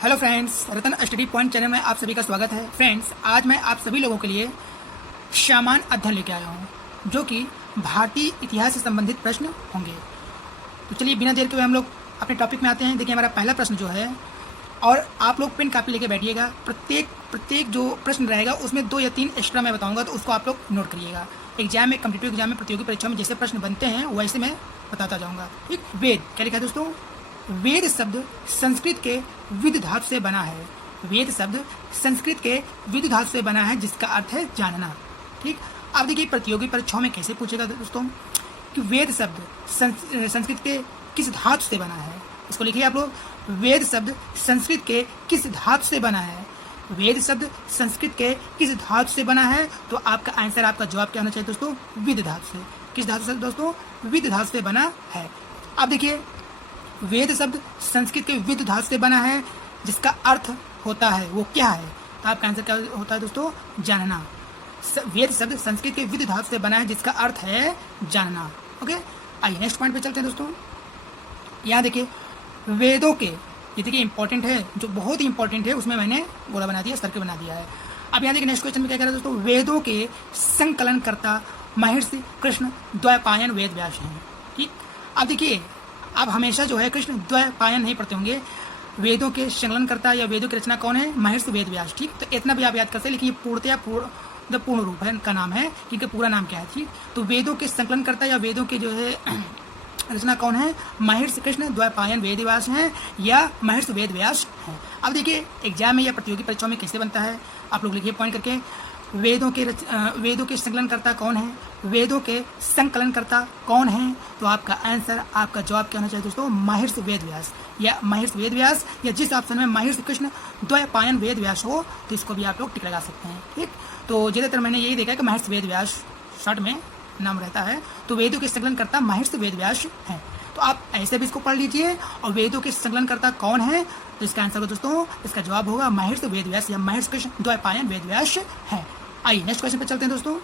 Hello friends, रतन study point channel में आप सभी का स्वागत है। फ्रेंड्स, आज मैं आप सभी लोगों के लिए सामान्य अध्ययन लेके आया हूँ जो कि भारतीय इतिहास से संबंधित प्रश्न होंगे। तो चलिए बिना देर के हुए हम लोग अपने टॉपिक में आते हैं। देखिए, हमारा पहला प्रश्न जो है, और आप लोग पेन कापी लेके बैठिएगा। प्रत्येक जो प्रश्न रहेगा उसमें 2 या 3 एक्स्ट्रा मैं बताऊंगा, तो उसको आप लोग नोट करिएगा। एग्जाम में, कॉम्पिटिटिव एग्जाम में, प्रतियोगी परीक्षाओं में जैसे प्रश्न बनते हैं वैसे मैं बताता जाऊँगा। ठीक। वेद क्या लिखा है दोस्तों? वेद शब्द संस्कृत के विद धातु से बना है। वेद शब्द संस्कृत के विद धातु से बना है, जिसका अर्थ है जानना। ठीक। अब देखिए, प्रतियोगी परीक्षाओं में कैसे पूछेगा दोस्तों कि वेद शब्द संस्कृत के किस धातु से बना है। इसको लिखिए आप लोग, वेद शब्द संस्कृत के किस धातु से बना है। वेद शब्द संस्कृत के किस धातु से बना है, तो आपका आंसर, आपका जवाब क्या होना चाहिए दोस्तों? विद धातु से। किस धातु से दोस्तों? विद धातु से बना है। अब देखिए, वेद शब्द संस्कृत के विद धातु से बना है, जिसका अर्थ होता है वो क्या है, तो आपका आंसर क्या होता है दोस्तों? जानना। वेद शब्द संस्कृत के विद धातु से बना है, जिसका अर्थ है जानना। ओके, आइए नेक्स्ट पॉइंट पे चलते हैं दोस्तों। यहाँ देखिए, वेदों के, ये देखिए इंपॉर्टेंट है, जो बहुत ही इंपॉर्टेंट है, उसमें मैंने गोला बना दिया, सर्कल बना दिया है। अब यहाँ देखिए, नेक्स्ट क्वेश्चन में क्या कह रहा है दोस्तों? वेदों के संकलनकर्ता महर्षि कृष्ण द्वैपायन वेद व्यास हैं। ठीक। अब देखिए, आप हमेशा जो है कृष्ण द्वैपायन नहीं पढ़ते होंगे। वेदों के संकलनकर्ता या वेदों की रचना कौन है? महर्षि वेद व्यास। ठीक। तो इतना भी आप याद कर सकते हैं, लेकिन ये पूर्णतया पूर्ण रूप है का नाम है, क्योंकि पूरा नाम क्या है। ठीक। तो वेदों के संकलनकर्ता या वेदों के जो है रचना कौन है? महर्षि कृष्ण द्वैपायन वेद व्यास हैं या महर्षि वेद व्यास हैं। अब देखिए, एग्जाम में या प्रतियोगी परीक्षाओं में कैसे बनता है, आप लोग लिखिए पॉइंट करके। वेदों के संकलनकर्ता कौन है? वेदों के संकलनकर्ता कौन है? तो आपका आंसर, आपका जवाब क्या होना चाहिए दोस्तों? महर्षि वेद व्यास या महर्षि वेद व्यास, या जिस ऑप्शन में महर्षि कृष्ण द्वैपायन वेद व्यास हो, तो इसको भी आप लोग टिक लगा सकते हैं। ठीक। तो ज्यादातर मैंने यही देखा है कि महर्षि वेद व्यास शॉर्ट में नाम रहता है, तो वेदों के संकलनकर्ता महर्षि वेद व्यास हैं। तो आप ऐसे भी इसको पढ़ लीजिए। और वेदों के संकलनकर्ता कौन है, तो इसका आंसर दोस्तों, इसका जवाब होगा महर्षि वेद व्यास या महर्षि कृष्ण द्वैपायन वेद व्यास है। आइए नेक्स्ट क्वेश्चन पे चलते हैं दोस्तों।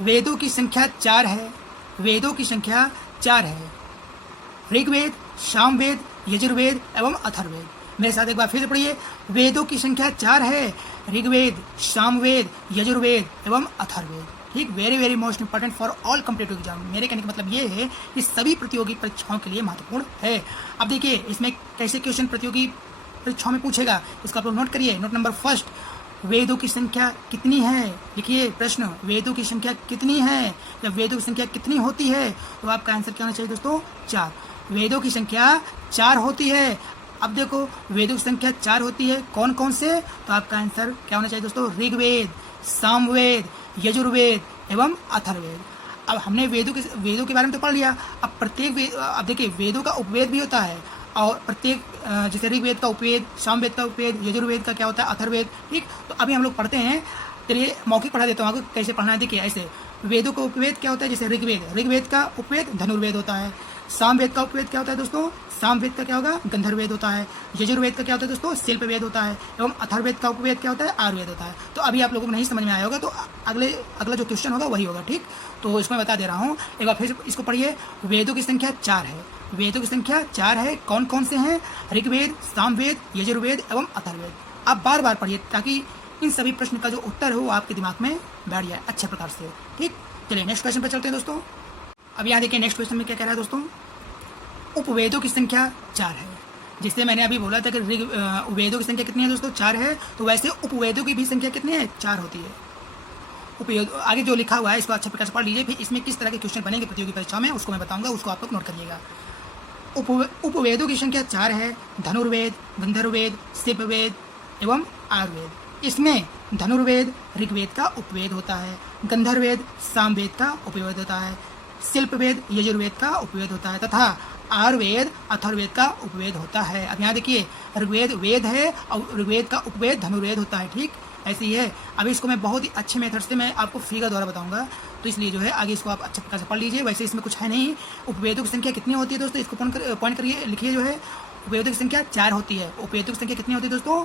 वेदों की संख्या 4 है। वेदों की संख्या 4 है। ऋग्वेद, सामवेद, यजुर्वेद एवं अथर्ववेद। मेरे साथ एक बार फिर से पढ़िए। वेदों की संख्या 4 है। ऋग्वेद, सामवेद, यजुर्वेद एवं अथर्ववेद। ठीक। Very very most important for all competitive exam. मेरे कहने का मतलब ये है कि सभी प्रतियोगी परीक्षाओं के लिए महत्वपूर्ण है। अब देखिए, इसमें कैसे क्वेश्चन प्रतियोगी परीक्षाओं में पूछेगा, इसको आप लोग नोट करिए। नोट नंबर फर्स्ट, वेदों की संख्या कितनी है? लिखिए प्रश्न, वेदों की संख्या कितनी है या वेदों की संख्या कितनी होती है? तो आपका आंसर क्या होना चाहिए दोस्तों? 4। वेदों की संख्या 4 होती है। अब देखो, वेदों की संख्या 4 होती है, कौन कौन से? तो आपका आंसर क्या होना चाहिए दोस्तों? ऋग्वेद, सामवेद, यजुर्वेद एवं अथर्ववेद। अब हमने वेदों के बारे में तो पढ़ लिया। अब देखिए, वेदों का उपवेद भी होता है, और प्रत्येक, जैसे ऋग्वेद का उपवेद, सामवेद का उपवेद, यजुर्वेद का क्या होता है? अथर्ववेद। ठीक। तो अभी हम लोग पढ़ते हैं। चलिए मौखिक पढ़ा देता हूँ आपको कैसे पढ़ना है। देखिए, ऐसे वेदों का उपवेद क्या होता है? जैसे ऋग्वेद का उपवेद धनुर्वेद होता है। सामवेद का उपवेद क्या होता है दोस्तों? सामवेद का क्या होगा? गंधर्ववेद होता है। यजुर्वेद का क्या होता है दोस्तों? शिल्पवेद होता है। एवं अथर्ववेद का उपवेद क्या होता है? आयुर्वेद होता है। तो अभी आप लोगों को नहीं समझ में आया होगा, तो अगला जो क्वेश्चन होगा वही होगा। ठीक। तो इसमें बता दे रहा हूँ, एक बार फिर इसको पढ़िए। वेदों की संख्या 4 है। वेदों की संख्या 4 है। कौन कौन से हैं? ऋग्वेद, सामवेद, यजुर्वेद एवं अथर्ववेद। आप बार बार पढ़िए, ताकि इन सभी प्रश्न का जो उत्तर है वो आपके दिमाग में बैठ जाए अच्छे प्रकार से। ठीक। चलिए नेक्स्ट क्वेश्चन पर चलते हैं दोस्तों। अब यहाँ देखिए, नेक्स्ट क्वेश्चन में क्या कह रहा है दोस्तों? उपवेदों की संख्या 4 है। जिससे मैंने अभी बोला था कि वेदों की संख्या कितनी है दोस्तों? 4 है। तो वैसे उपवेदों की भी संख्या कितनी है? 4 होती है। आगे जो लिखा हुआ है इसको अच्छे प्रकार से पढ़ लीजिए। फिर इसमें किस तरह के क्वेश्चन बनेंगे प्रतियोगी परीक्षाओं में, उसको मैं बताऊंगा, उसको आप लोग नोट करिएगा। उपवेदों की संख्या 4 है। धनुर्वेद, गंधर्ववेद, शिल्पवेद एवं आयुर्वेद। इसमें धनुर्वेद ऋग्वेद का उपवेद होता है। गंधर्ववेद सामवेद का उपवेद होता है। शिल्पवेद यजुर्वेद का उपवेद होता है, तथा आयुर्वेद अथर्ववेद का उपवेद होता है। अब यहाँ देखिए, ऋग्वेद वेद है और ऋग्वेद का उपवेद धनुर्वेद होता है। ठीक। ऐसी है। अभी इसको मैं बहुत ही अच्छे मेथड से मैं आपको फिगर द्वारा बताऊंगा, तो इसलिए जो है आगे इसको आप अच्छे प्रकार से पढ़ लीजिए। वैसे इसमें कुछ है नहीं। उपवेदों की संख्या कितनी होती है दोस्तों? इसको पॉइंट करिए, लिखिए। जो है उपवेदों की संख्या 4 होती है। उपवेदों की संख्या कितनी होती है दोस्तों?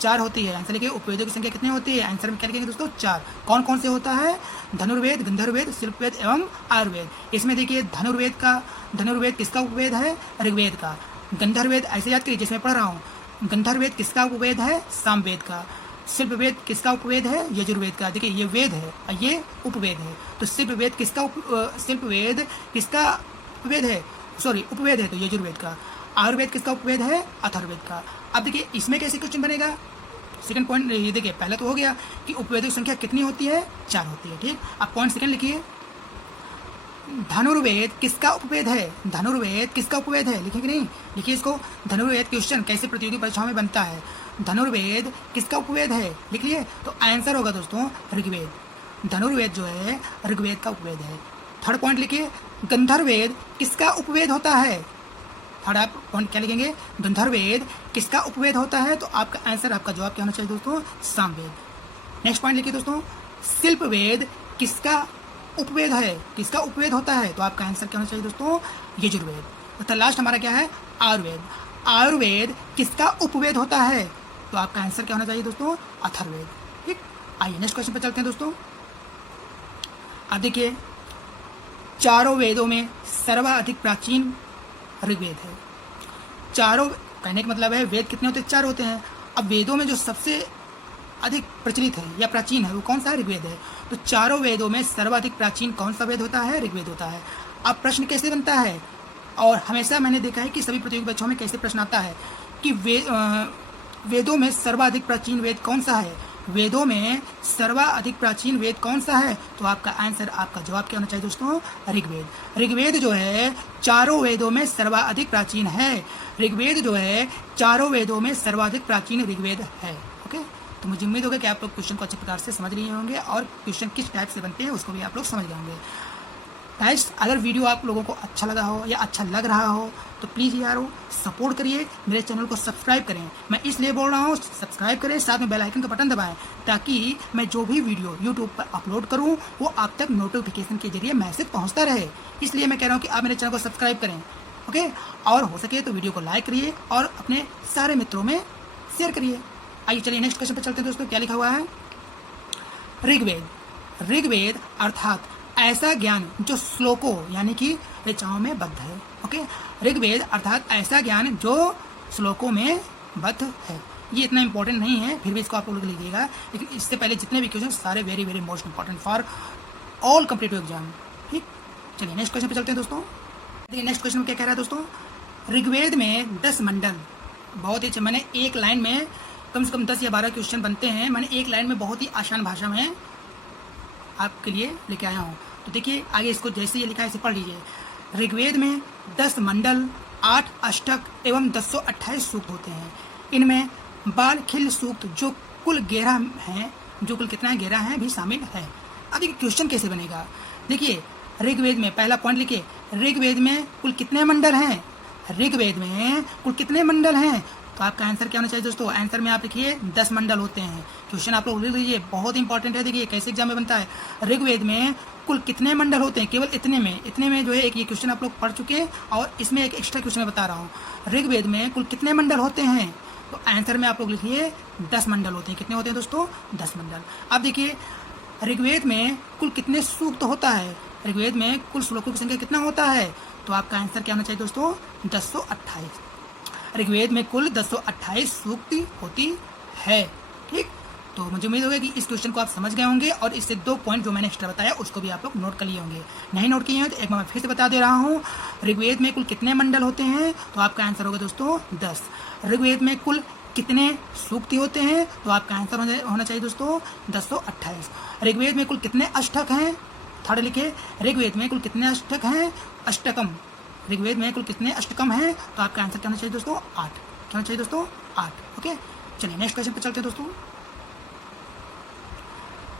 4 होती है। आंसर लिखिए, उपवेदों की संख्या कितनी होती है? आंसर में क्या लिखेंगे दोस्तों? 4। कौन कौन से होता है? धनुर्वेद, गंधर्ववेद, शिल्पवेद एवं आयुर्वेद। इसमें देखिए, धनुर्वेद किसका उपवेद है? ऋग्वेद का। गंधर्ववेद ऐसे याद करिए जिसमें पढ़ रहा हूँ। गंधर्ववेद किसका उपवेद है? सामवेद का। शिल्पवेद किसका उपवेद है? यजुर्वेद का। देखिए ये वेद है और ये उपवेद है, तो शिल्पवेद किसका शिल्पवेद किसका उपवेद है? सॉरी उपवेद है तो यजुर्वेद का। आयुर्वेद किसका उपवेद है? अथर्ववेद का। अब देखिए इसमें कैसे क्वेश्चन बनेगा। सेकंड पॉइंट ये देखिए, पहले तो हो गया कि उपवेदों की संख्या कितनी होती है? 4 होती है। ठीक, अब पॉइंट सेकंड लिखिए, धनुर्वेद किसका उपवेद है? धनुर्वेद किसका उपवेद है? लिखिए कि नहीं? लिखिए इसको। धनुर्वेद क्वेश्चन कैसे प्रतियोगी परीक्षाओं में बनता है? धनुर्वेद किसका उपवेद है? लिख लिए तो आंसर होगा दोस्तों ऋग्वेद। धनुर्वेद जो है ऋग्वेद का उपवेद है। थर्ड पॉइंट लिखिए, गंधर्ववेद किसका उपवेद होता है? थर्ड आप पॉइंट क्या लिखेंगे? गंधर्ववेद किसका उपवेद होता है? तो आपका आंसर, आपका जवाब क्या होना चाहिए दोस्तों? सामवेद। नेक्स्ट पॉइंट लिखिए दोस्तों, शिल्पवेद किसका उपवेद है? किसका उपवेद होता है? तो आपका आंसर क्या होना चाहिए दोस्तों? यजुर्वेद। तो लास्ट हमारा क्या है? आयुर्वेद। आयुर्वेद किसका उपवेद होता है? तो आपका आंसर क्या होना चाहिए दोस्तों? अथर्ववेद। ठीक, आइए नेक्स्ट क्वेश्चन पर चलते हैं दोस्तों। अब देखिए, चारों वेदों में सर्वाधिक प्राचीन ऋग्वेद है। चारों कहने का मतलब है वेद कितने होते हैं? 4 होते हैं। अब वेदों में जो सबसे अधिक प्रचलित है या प्राचीन है वो कौन सा है? ऋग्वेद है। तो चारों वेदों में सर्वाधिक प्राचीन कौन सा वेद होता है? ऋग्वेद होता है। अब प्रश्न कैसे बनता है, और हमेशा मैंने देखा है कि सभी प्रतियोगी परीक्षाओं में कैसे प्रश्न आता है कि वेदों में सर्वाधिक प्राचीन वेद कौन सा है? वेदों में सर्वाधिक प्राचीन वेद कौन सा है? तो आपका आंसर, आपका जवाब क्या होना चाहिए दोस्तों? ऋग्वेद। ऋग्वेद जो है चारों वेदों में सर्वाधिक प्राचीन है। ऋग्वेद जो है चारों वेदों में सर्वाधिक प्राचीन ऋग्वेद है। ओके, तो मुझे उम्मीद होगा कि आप लोग क्वेश्चन को अच्छे प्रकार से समझ लिए होंगे और क्वेश्चन किस टाइप से बनते हैं उसको भी आप लोग समझ गए होंगे। गाइस, अगर वीडियो आप लोगों को अच्छा लगा हो या अच्छा लग रहा हो तो प्लीज़ यारो सपोर्ट करिए, मेरे चैनल को सब्सक्राइब करें। मैं इसलिए बोल रहा हूँ सब्सक्राइब करें, साथ में बेल आइकन का बटन दबाएं ताकि मैं जो भी वीडियो यूट्यूब पर अपलोड करूँ वो आप तक नोटिफिकेशन के जरिए मैसेज पहुँचता रहे। इसलिए मैं कह रहा हूँ कि आप मेरे चैनल को सब्सक्राइब करें। ओके, और हो सके तो वीडियो को लाइक करिए और अपने सारे मित्रों में शेयर करिए। आइए चलिए नेक्स्ट क्वेश्चन पर चलते हैं दोस्तों। क्या लिखा हुआ है? ऋग्वेद। ऋग्वेद अर्थात ऐसा ज्ञान जो श्लोकों यानी कि ऋचाओं में बद्ध है। ओके, ऋग्वेद अर्थात ऐसा ज्ञान जो श्लोकों में बद्ध है। ये इतना इंपॉर्टेंट नहीं है, फिर भी इसको आप लोग लिखिएगा, लेकिन इससे पहले जितने भी क्वेश्चन सारे very very most important for all competitive exam. ठीक, चलिए नेक्स्ट क्वेश्चन पे चलते हैं दोस्तों। देखिए नेक्स्ट क्वेश्चन में क्या कह रहा है दोस्तों? ऋग्वेद में 10 मंडल, बहुत ही मैंने एक लाइन में कम से कम 10 या 12 क्वेश्चन बनते हैं। मैंने एक लाइन में बहुत ही आसान भाषा में आपके लिए लेके आया हूँ। तो देखिए आगे इसको जैसे ये लिखा है इसे पढ़ लीजिए। ऋग्वेद में 10 मंडल, 8 अष्टक एवं 228 सूक्त होते हैं। इनमें बाल खिल सूक्त जो कुल 11 हैं, जो कुल कितना 11 है भी शामिल है। अब देखिए क्वेश्चन कैसे बनेगा। देखिए ऋग्वेद में पहला पॉइंट लिखिए, ऋग्वेद में कुल कितने मंडल हैं? ऋग्वेद में कुल कितने मंडल हैं? तो आपका आंसर क्या होना चाहिए दोस्तों? आंसर में आप लिखिए 10 मंडल होते हैं। क्वेश्चन आप लोग लिख लीजिए, बहुत इंपॉर्टेंट है। देखिए कैसे एग्जाम में बनता है। ऋग्वेद में कुल कितने मंडल होते हैं? केवल इतने में जो है एक ये क्वेश्चन आप लोग पढ़ चुके हैं और इसमें एक एक्स्ट्रा क्वेश्चन मैं बता रहा हूँ। ऋग्वेद में कुल कितने मंडल होते हैं? तो आंसर में आप लोग लिखिए 10 मंडल होते हैं। कितने होते हैं दोस्तों? 10 मंडल। अब देखिए ऋग्वेद में कुल कितने सूक्त होता है? ऋग्वेद में कुल श्लोकों की संख्या कितना होता है? तो आपका आंसर क्या होना चाहिए दोस्तों? 228। ऋग्वेद में कुल 228 सूक्त होती है। ठीक, तो मुझे उम्मीद होगा कि इस क्वेश्चन को आप समझ गए होंगे और इससे 2 पॉइंट जो मैंने एक्स्ट्रा बताया उसको भी आप लोग नोट कर लिए होंगे। नहीं नोट किए हैं तो एक बार मैं फिर से बता दे रहा हूँ। ऋग्वेद में कुल कितने मंडल होते हैं? तो आपका आंसर होगा दोस्तों 10। ऋग्वेद में कुल कितने सूक्त होते हैं? तो आपका आंसर होना चाहिए दोस्तों 228। ऋग्वेद में कुल कितने अष्टक हैं? थर्ड लिखे, ऋग्वेद में कुल कितने अष्टक हैं? अष्टकम। ऋग्वेद में कुल कितने अष्टकम हैं? तो आपका आंसर क्या होना चाहिए दोस्तों? 8। क्या होना चाहिए दोस्तों? 8। ओके, चलिए नेक्स्ट क्वेश्चन पे चलते हैं दोस्तों।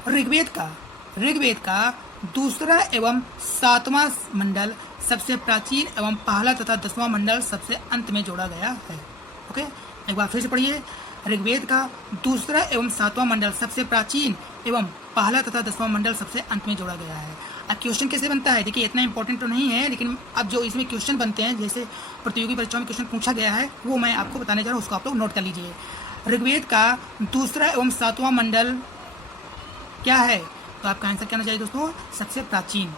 ऋग्वेद का दूसरा एवं 7वां मंडल सबसे प्राचीन एवं पहला तथा 10वां मंडल सबसे अंत में जोड़ा गया है। ओके, एक बार फिर से पढ़िए। ऋग्वेद का दूसरा एवं 7वां मंडल सबसे प्राचीन एवं पहला तथा 10वां मंडल सबसे अंत में जोड़ा गया है। अब क्वेश्चन कैसे बनता है? देखिए इतना इंपॉर्टेंट तो नहीं है, लेकिन अब जो इसमें क्वेश्चन बनते हैं जैसे प्रतियोगी परीक्षाओं में क्वेश्चन पूछा गया है वो मैं आपको बताने जा रहा हूँ, उसको आप लोग नोट कर लीजिए। ऋग्वेद का दूसरा एवं 7वां मंडल क्या है? तो आपका आंसर क्या होना चाहिए दोस्तों? सबसे प्राचीन।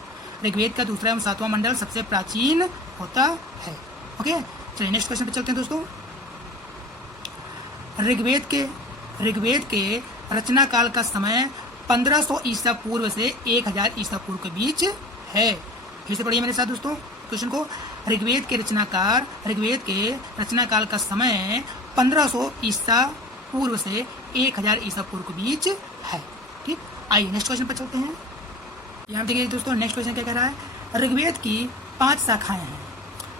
ऋग्वेद का दूसरा एवं 7वां मंडल सबसे प्राचीन होता है। ओके, चलिए नेक्स्ट क्वेश्चन पे चलते हैं दोस्तों। ऋग्वेद के रचना काल का समय 1500 ईसा पूर्व से 1000 ईसा पूर्व के बीच है। फिर से पढ़िए मेरे साथ दोस्तों क्वेश्चन को। ऋग्वेद के रचना काल का समय 1500 ईसा पूर्व से 1000 ईसा पूर्व के बीच है। ठीक, आइए नेक्स्ट क्वेश्चन पर चलते हैं। यहाँ देखिए दोस्तों नेक्स्ट क्वेश्चन क्या कह रहा है। ऋग्वेद की 5 शाखाएं हैं,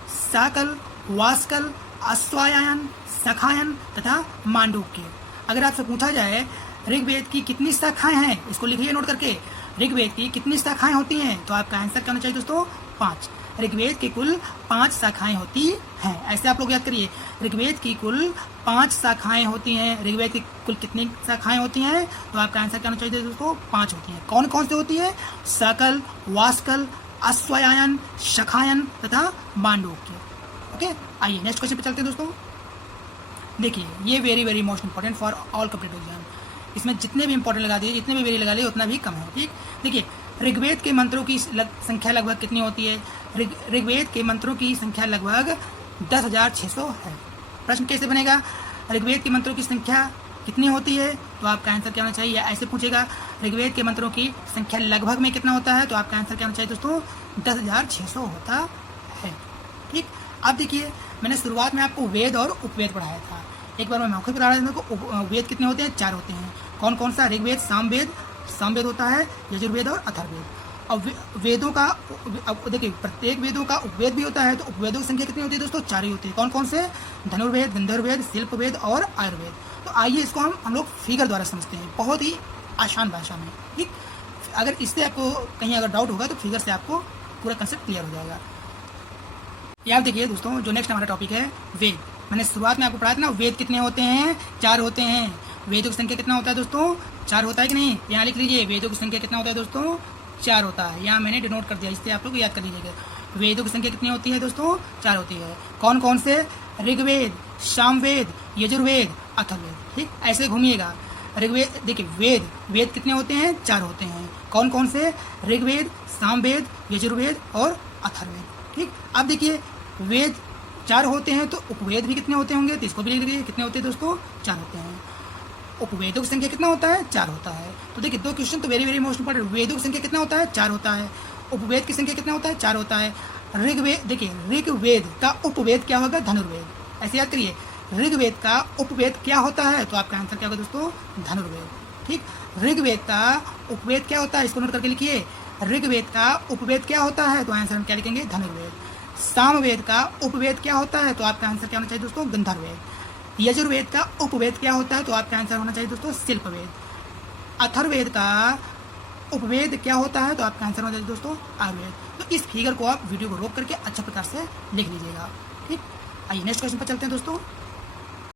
साकल, वास्कल, अश्वायन, सखायन तथा मांडूक्य। अगर आपसे पूछा जाए ऋग्वेद की कितनी शाखाएं हैं, इसको लिखिए नोट करके। ऋग्वेद की कितनी शाखाएं होती हैं, तो आपका आंसर क्या होना चाहिए दोस्तों? 5। ऋग्वेद की कुल 5 शाखाएं होती हैं। ऐसे आप लोग याद करिए, ऋग्वेद की कुल 5 शाखाएं होती हैं। ऋग्वेद की कुल कितनी शाखाएं होती हैं, तो आपका आंसर क्या होना चाहिए दोस्तों? 5 होती हैं। कौन कौन सी होती है? साकल, वास्कल, अश्वायन, सखायन तथा मांडूक्य। ओके, आइए नेक्स्ट क्वेश्चन पे चलते हैं दोस्तों। देखिए ये very very most important for all competitive exam. इसमें जितने भी इंपॉर्टेंट लगा दिए, जितने भी वेरी लगा लिए, उतना भी कम है। ठीक, देखिए ऋग्वेद के मंत्रों की संख्या लगभग कितनी होती है? ऋग्वेद के मंत्रों की संख्या लगभग 10,600 है। प्रश्न कैसे बनेगा? ऋग्वेद के मंत्रों की संख्या कितनी होती है, तो आपका आंसर क्या होना चाहिए? ऐसे पूछेगा, ऋग्वेद के मंत्रों की संख्या लगभग में कितना होता है, तो आपका आंसर क्या होना चाहिए दोस्तों? 10,600 होता है। ठीक, अब देखिए मैंने शुरुआत में आपको वेद और उपवेद पढ़ाया था। एक बार मैं मौखिक बता रहा हूँ। वेद कितने होते हैं? 4 होते हैं। कौन कौन सा? ऋग्वेद, सामवेद होता है, यजुर्वेद और अथर्ववेद। अब वेदों का, अब देखिए प्रत्येक वेदों का उपवेद भी होता है, तो उपवेदों की संख्या कितनी होती है दोस्तों? 4 ही होती है। कौन कौन से? धनुर्वेद, गंधर्ववेद, शिल्पवेद और आयुर्वेद। तो आइए इसको हम लोग फिगर द्वारा समझते हैं, बहुत ही आसान भाषा में। ठीक, अगर इससे आपको कहीं अगर डाउट होगा तो फिगर से आपको पूरा कंसेप्ट क्लियर हो जाएगा। याद देखिए दोस्तों, जो नेक्स्ट हमारा टॉपिक है वेद। मैंने शुरुआत में आपको पढ़ाया था ना, वेद कितने होते हैं? 4 होते हैं। वेदों की संख्या कितना होता है दोस्तों? 4 होता है कि नहीं? यहाँ लिख लीजिए, वेदों की संख्या कितना होता है दोस्तों? 4 होता है। यहाँ मैंने डिनोट कर दिया, इससे आप लोग याद कर लीजिएगा। वेदों की संख्या कितनी होती है दोस्तों? 4 होती है। कौन कौन से? ऋग्वेद, सामवेद, यजुर्वेद, अथर्ववेद। ठीक, ऐसे घूमिएगा। ऋग्वेद, देखिए वेद कितने होते हैं? 4 होते हैं। कौन कौन से? ऋग्वेद, सामवेद, यजुर्वेद और अथर्ववेद। ठीक, अब देखिए वेद 4 होते हैं, तो उपवेद भी कितने होते होंगे, तो इसको भी लिख लीजिए। कितने होते हैं दोस्तों? 4 होते हैं। उपवेदों की संख्या कितना होता है? 4 होता है। तो देखिए 2 क्वेश्चन तो वेरी वेरी मोस्ट इंपॉर्टेंट। वेदों की संख्या कितना होता है? 4 होता है। उपवेद की संख्या कितना होता है? 4 होता है। ऋग्वेद, देखिए ऋग्वेद का उपवेद क्या होगा? धनुर्वेद। ऐसे याद करिए, ऋग्वेद का उपवेद क्या होता है, तो आपका आंसर क्या होगा दोस्तों? धनुर्वेद। ठीक, ऋग्वेद का उपवेद क्या होता है, इसको नोट करके लिखिए। ऋग्वेद का उपवेद क्या होता है, तो आंसर हम क्या लिखेंगे? धनुर्वेद। सामवेद का उपवेद क्या होता है, तो आपका आंसर क्या होना चाहिए दोस्तों? गंधर्ववेद। यजुर्वेद का उपवेद क्या होता है, तो आपका आंसर होना चाहिए दोस्तों? शिल्पवेद। अथर्ववेद का उपवेद क्या होता है, तो आपका आंसर होना चाहिए दोस्तों? आयुर्वेद। तो इस फिगर को आप वीडियो को रोक करके अच्छे प्रकार से लिख लीजिएगा। ठीक, आइए नेक्स्ट क्वेश्चन पर चलते हैं दोस्तों।